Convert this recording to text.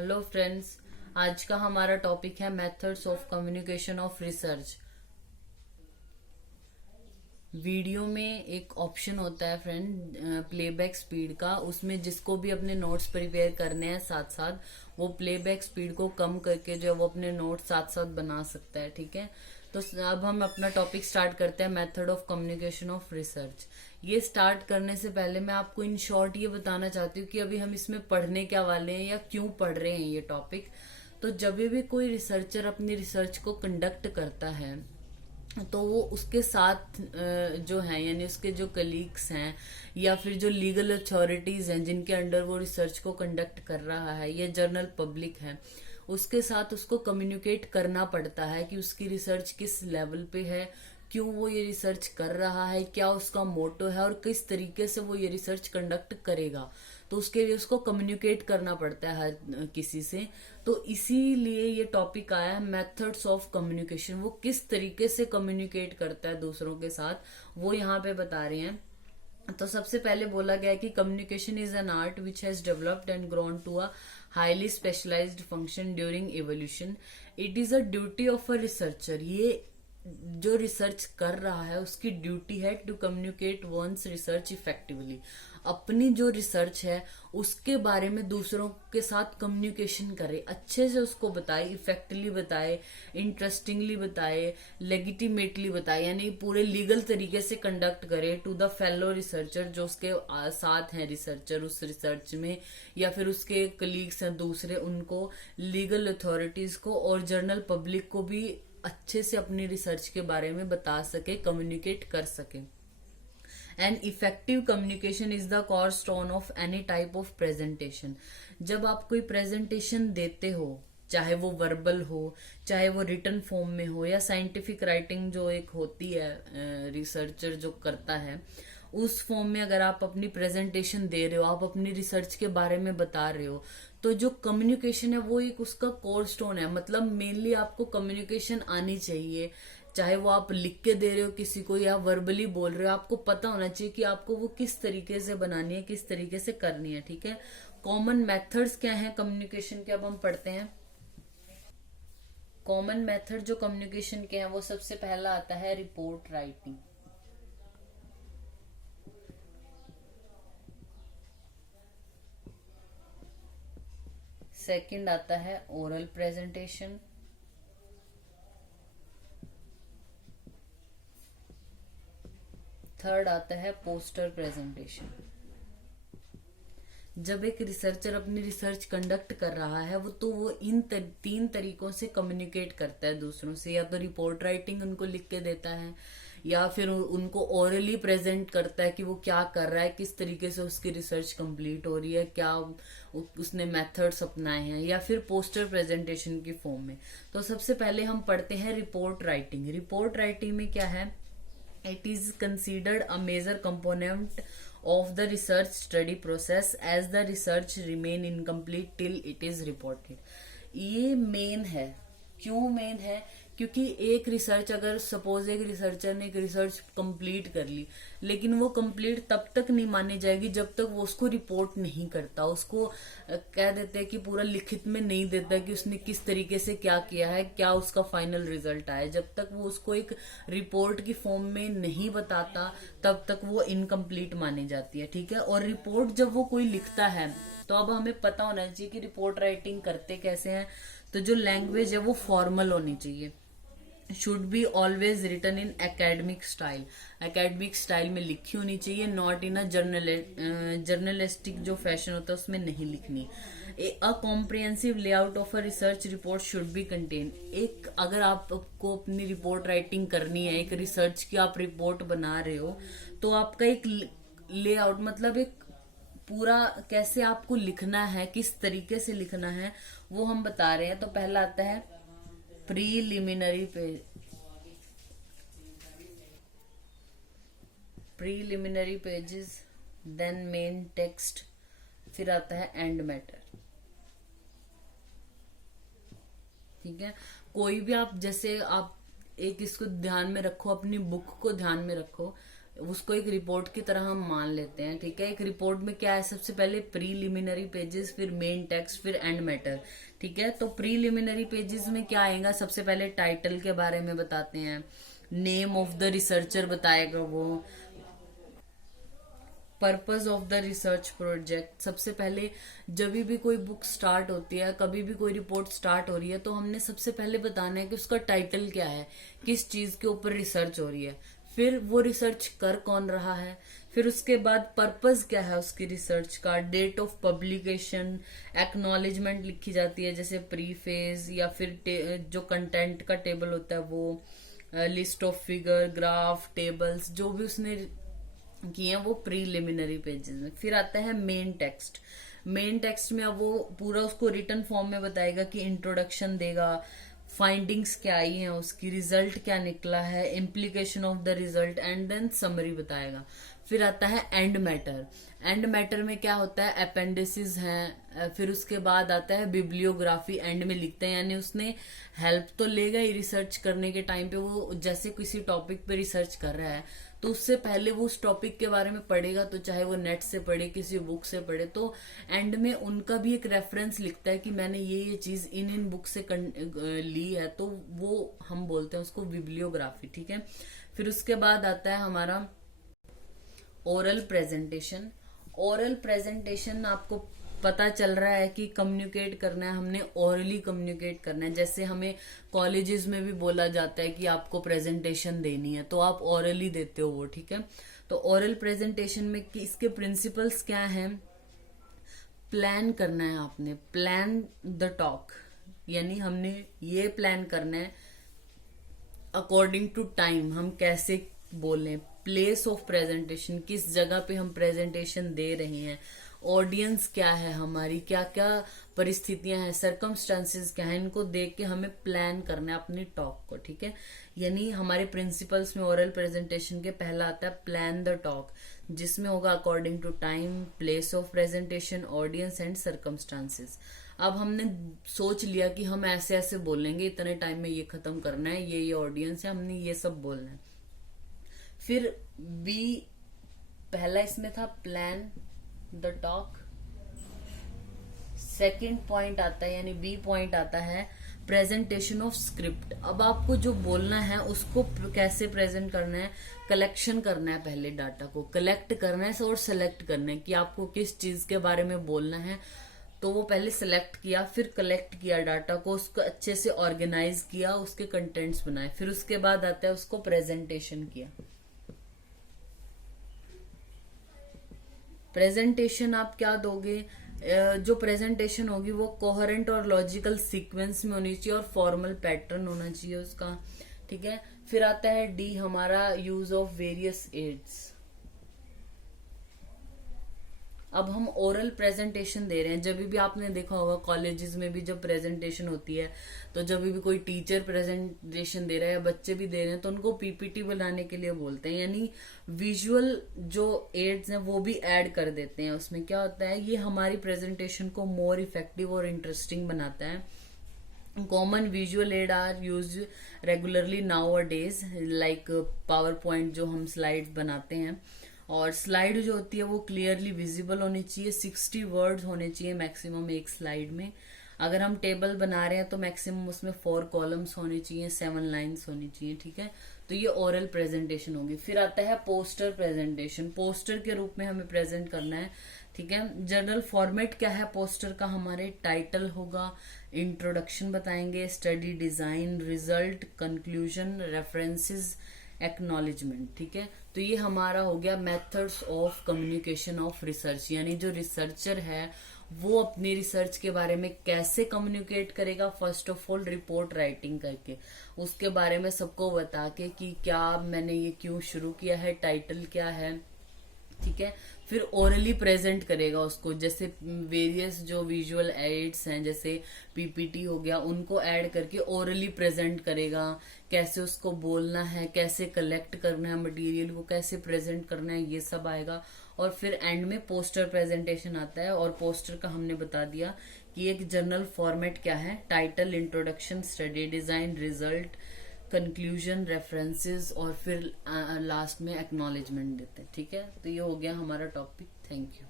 Hello friends. आज का हमारा टॉपिक है methods of communication of research. Video में एक ऑप्शन होता है फ्रेंड, प्लेबैक स्पीड का। उसमें जिसको भी अपने नोट्स प्रिपेयर करने हैं साथ साथ वो प्लेबैक स्पीड को कम करके जो है वो अपने नोट्स साथ साथ बना सकता है। ठीक है, तो अब हम अपना टॉपिक स्टार्ट करते हैं, method of communication of research. ये स्टार्ट करने से पहले मैं आपको इन शॉर्ट ये बताना चाहती हूँ कि अभी हम इसमें पढ़ने क्या वाले हैं या क्यों पढ़ रहे हैं ये टॉपिक। तो जब भी कोई रिसर्चर अपनी रिसर्च को कंडक्ट करता है तो वो उसके साथ जो है यानी उसके जो कलीग्स हैं या फिर जो लीगल अथॉरिटीज हैं जिनके अंडर वो रिसर्च को कंडक्ट कर रहा है या जनरल पब्लिक है, उसके साथ उसको कम्युनिकेट करना पड़ता है कि उसकी रिसर्च किस लेवल पे है, क्यों वो ये रिसर्च कर रहा है, क्या उसका मोटो है और किस तरीके से वो ये रिसर्च कंडक्ट करेगा। तो उसके लिए उसको कम्युनिकेट करना पड़ता है हर किसी से। तो इसीलिए ये टॉपिक आया है मेथड्स ऑफ कम्युनिकेशन। वो किस तरीके से कम्युनिकेट करता है दूसरों के साथ, वो यहाँ पे बता रहे हैं। तो सबसे पहले बोला गया है कि communication is an art which has developed and grown to a highly specialised function during evolution. It is a duty of a researcher. ये जो रिसर्च कर रहा है उसकी ड्यूटी है to communicate one's research effectively. अपनी जो रिसर्च है उसके बारे में दूसरों के साथ कम्युनिकेशन करे, अच्छे से उसको बताए, इफेक्टिवली बताए, इंटरेस्टिंगली बताए, लेगिटिमेटली बताए, यानी पूरे लीगल तरीके से कंडक्ट करे टू द फेलो रिसर्चर जो उसके साथ हैं रिसर्चर उस रिसर्च में, या फिर उसके कलीग्स हैं दूसरे, उनको, लीगल अथॉरिटीज को और जनरल पब्लिक को भी अच्छे से अपनी रिसर्च के बारे में बता सके, कम्युनिकेट कर सके। And effective communication is the cornerstone of any type of presentation. जब आप कोई प्रेजेंटेशन देते हो, चाहे वो वर्बल हो, चाहे वो रिटन फॉर्म में हो, या साइंटिफिक राइटिंग जो एक होती है रिसर्चर जो करता है, उस फॉर्म में अगर आप अपनी प्रेजेंटेशन दे रहे हो, आप अपनी रिसर्च के बारे में बता रहे हो, तो जो कम्युनिकेशन है वो एक उसका कोर स्टोन है। मतलब मेनली आपको कम्युनिकेशन आनी चाहिए, चाहे वो आप लिख के दे रहे हो किसी को या वर्बली बोल रहे हो, आपको पता होना चाहिए कि आपको वो किस तरीके से बनानी है, किस तरीके से करनी है। ठीक है, कॉमन मेथड्स क्या है कम्युनिकेशन के, अब हम पढ़ते हैं। कॉमन मेथड जो कम्युनिकेशन के हैं वो सबसे पहला आता है रिपोर्ट राइटिंग। सेकंड आता है ओरल प्रेजेंटेशन। थर्ड आता है पोस्टर प्रेजेंटेशन। जब एक रिसर्चर अपनी रिसर्च कंडक्ट कर रहा है वो इन तीन तरीकों से कम्युनिकेट करता है दूसरों से। या तो रिपोर्ट राइटिंग उनको लिख के देता है, या फिर उनको ओरली प्रेजेंट करता है कि वो क्या कर रहा है, किस तरीके से उसकी रिसर्च कंप्लीट हो रही है, क्या उसने मेथड्स अपनाए हैं, या फिर पोस्टर प्रेजेंटेशन की फॉर्म में। तो सबसे पहले हम पढ़ते हैं रिपोर्ट राइटिंग। रिपोर्ट राइटिंग में क्या है, it is considered a major component of the research study process as the research remain incomplete till it is reported। ये मेन है। क्यों मेन है, क्योंकि एक रिसर्च, अगर सपोज एक रिसर्चर ने एक रिसर्च कंप्लीट कर ली, लेकिन वो कंप्लीट तब तक नहीं मानी जाएगी जब तक वो उसको रिपोर्ट नहीं करता, उसको कह देते हैं कि पूरा लिखित में नहीं देता कि उसने किस तरीके से क्या किया है, क्या उसका फाइनल रिजल्ट आया। जब तक वो उसको एक रिपोर्ट की फॉर्म में नहीं बताता तब तक वो इनकम्प्लीट मानी जाती है। ठीक है, और रिपोर्ट जब वो कोई लिखता है तो अब हमें पता होना चाहिए कि रिपोर्ट राइटिंग करते कैसे हैं। तो जो लैंग्वेज है वो फॉर्मल होनी चाहिए, should be always written in academic style. Academic style में लिखी होनी चाहिए, नॉट इन अ जर्नलिस्टिक जो फैशन होता है उसमें नहीं लिखनी। A comprehensive layout of a research report should be contain. एक अगर आपको अपनी रिपोर्ट राइटिंग करनी है, एक रिसर्च की आप रिपोर्ट बना रहे हो, तो आपका एक लेआउट, मतलब एक पूरा कैसे आपको लिखना है, किस तरीके से लिखना है, वो हम बता रहे हैं। तो पहला आता है preliminary pages, then main text, फिर आता है एंड मैटर। ठीक है, कोई भी आप, जैसे आप एक इसको ध्यान में रखो, अपनी बुक को ध्यान में रखो। उसको एक रिपोर्ट की तरह हम मान लेते हैं, ठीक है। एक रिपोर्ट में क्या है, सबसे पहले प्रीलिमिनरी पेजेस, फिर मेन टेक्स्ट, फिर एंड मैटर, ठीक है। तो प्रीलिमिनरी पेजेस में क्या आएगा, सबसे पहले टाइटल के बारे में बताते हैं, नेम ऑफ द रिसर्चर बताएगा वो, purpose of the research project. सबसे पहले जब भी कोई बुक स्टार्ट होती है, कभी भी कोई रिपोर्ट स्टार्ट हो रही है, तो हमने सबसे पहले बताना है कि उसका टाइटल क्या है, किस चीज के ऊपर रिसर्च हो रही है, फिर वो रिसर्च कर कौन रहा है, फिर उसके बाद पर्पस क्या है उसकी रिसर्च का, डेट ऑफ पब्लिकेशन, एक्नॉलेजमेंट लिखी जाती है जैसे प्रीफेज, या फिर जो कंटेंट का टेबल होता है वो, list of figure, graph, tables, जो भी उसने किए हैं वो प्रीलिमिनरी पेजेस में। फिर आता है मेन टेक्स्ट। मेन टेक्स्ट में अब वो पूरा उसको रिटन फॉर्म में बताएगा कि इंट्रोडक्शन देगा, फाइंडिंग्स क्या आई हैं उसकी, रिजल्ट क्या निकला है, implication of the result, and then summary बताएगा। फिर आता है एंड मैटर। एंड मैटर में क्या होता है, अपेंडिसेस हैं, फिर उसके बाद आता है बिब्लियोग्राफी, एंड में लिखते हैं, यानी उसने हेल्प तो लेगा ही रिसर्च करने के टाइम पे। वो जैसे किसी टॉपिक पे रिसर्च कर रहा है तो उससे पहले वो उस टॉपिक के बारे में पढ़ेगा, तो चाहे वो नेट से पढ़े, किसी बुक से पढ़े, तो एंड में उनका भी एक रेफरेंस लिखता है कि मैंने ये चीज इन बुक से ली है, तो वो हम बोलते हैं उसको बिब्लियोग्राफी, ठीक है। फिर उसके बाद आता है हमारा ओरल प्रेजेंटेशन। ओरल प्रेजेंटेशन आपको पता चल रहा है कि कम्युनिकेट करना है, हमने ओरली कम्युनिकेट करना है। जैसे हमें कॉलेजेस में भी बोला जाता है कि आपको प्रेजेंटेशन देनी है, तो आप ओरली देते हो वो, ठीक है। तो ओरल प्रेजेंटेशन में इसके प्रिंसिपल्स क्या हैं, प्लान करना है आपने, प्लान द टॉक, यानी हमने ये प्लान करना है अकॉर्डिंग टू टाइम, हम कैसे बोलें, प्लेस ऑफ प्रेजेंटेशन, किस जगह पे हम प्रेजेंटेशन दे रहे हैं, ऑडियंस क्या है हमारी, क्या क्या परिस्थितियां हैं, सर्कमस्टांसेस क्या है, इनको देख के हमें प्लान करना है अपनी टॉक को, ठीक है। यानी हमारे प्रिंसिपल्स में ओरल प्रेजेंटेशन के पहला आता है प्लान द टॉक, जिसमें होगा according to time, place of presentation, audience and circumstances. अब हमने सोच लिया कि हम ऐसे ऐसे बोलेंगे, इतने टाइम में ये खत्म करना है, ये ऑडियंस है, हमने ये सब बोलना है। फिर बी, पहला इसमें था plan the talk, second point आता है यानी बी पॉइंट आता है प्रेजेंटेशन ऑफ स्क्रिप्ट। अब आपको जो बोलना है उसको कैसे प्रेजेंट करना है, कलेक्शन करना है, पहले डाटा को कलेक्ट करना है और सेलेक्ट करना है कि आपको किस चीज के बारे में बोलना है। तो वो पहले सेलेक्ट किया, फिर कलेक्ट किया डाटा को, उसको अच्छे से ऑर्गेनाइज किया, उसके कंटेंट्स बनाए, फिर उसके बाद आता है उसको प्रेजेंटेशन किया। प्रेजेंटेशन आप क्या दोगे, जो प्रेजेंटेशन होगी वो कोहेरेंट और लॉजिकल सीक्वेंस में होनी चाहिए और फॉर्मल पैटर्न होना चाहिए उसका, ठीक है। फिर आता है डी हमारा यूज ऑफ वेरियस एड्स। अब हम ओरल प्रेजेंटेशन दे रहे हैं, जब भी आपने देखा होगा कॉलेजेस में भी जब प्रेजेंटेशन होती है, तो जब भी कोई टीचर प्रेजेंटेशन दे रहा है या बच्चे भी दे रहे हैं, तो उनको पीपीटी बनाने के लिए बोलते हैं, यानी विजुअल जो एड्स हैं वो भी ऐड कर देते हैं। उसमें क्या होता है, ये हमारी प्रेजेंटेशन को मोर इफेक्टिव और इंटरेस्टिंग बनाता है। Common visual aid are use regularly nowadays, like PowerPoint जो हम स्लाइड्स बनाते हैं, और स्लाइड जो होती है वो क्लियरली विजिबल होनी चाहिए, 60 वर्ड्स होने चाहिए मैक्सिमम एक स्लाइड में। अगर हम टेबल बना रहे हैं तो मैक्सिमम उसमें 4 कॉलम्स होने चाहिए, 7 लाइन्स होनी चाहिए, ठीक है। तो ये ओरल प्रेजेंटेशन होगी। फिर आता है पोस्टर प्रेजेंटेशन, पोस्टर के रूप में हमें प्रेजेंट करना है, ठीक है। जनरल फॉर्मेट क्या है पोस्टर का, हमारे टाइटल होगा, इंट्रोडक्शन बताएंगे, study design, result, conclusion, references, acknowledgement, ठीक है। तो ये हमारा हो गया methods of communication of research, यानी जो रिसर्चर है वो अपनी रिसर्च के बारे में कैसे कम्युनिकेट करेगा। First of all report writing करके, उसके बारे में सबको बता के कि क्या मैंने ये क्यों शुरू किया है, टाइटल क्या है, ठीक है। फिर ओरली प्रेजेंट करेगा उसको, जैसे वेरियस जो विजुअल एड्स हैं जैसे पीपीटी हो गया, उनको ऐड करके ओरली प्रेजेंट करेगा, कैसे उसको बोलना है, कैसे कलेक्ट करना है मटेरियल को, कैसे प्रेजेंट करना है, ये सब आएगा। और फिर एंड में पोस्टर प्रेजेंटेशन आता है, और पोस्टर का हमने बता दिया कि एक जनरल फॉर्मेट क्या है, title, introduction, study design, result, conclusion, references और फिर लास्ट में एक्नॉलेजमेंट देते हैं। ठीक है, तो ये हो गया हमारा टॉपिक। Thank you.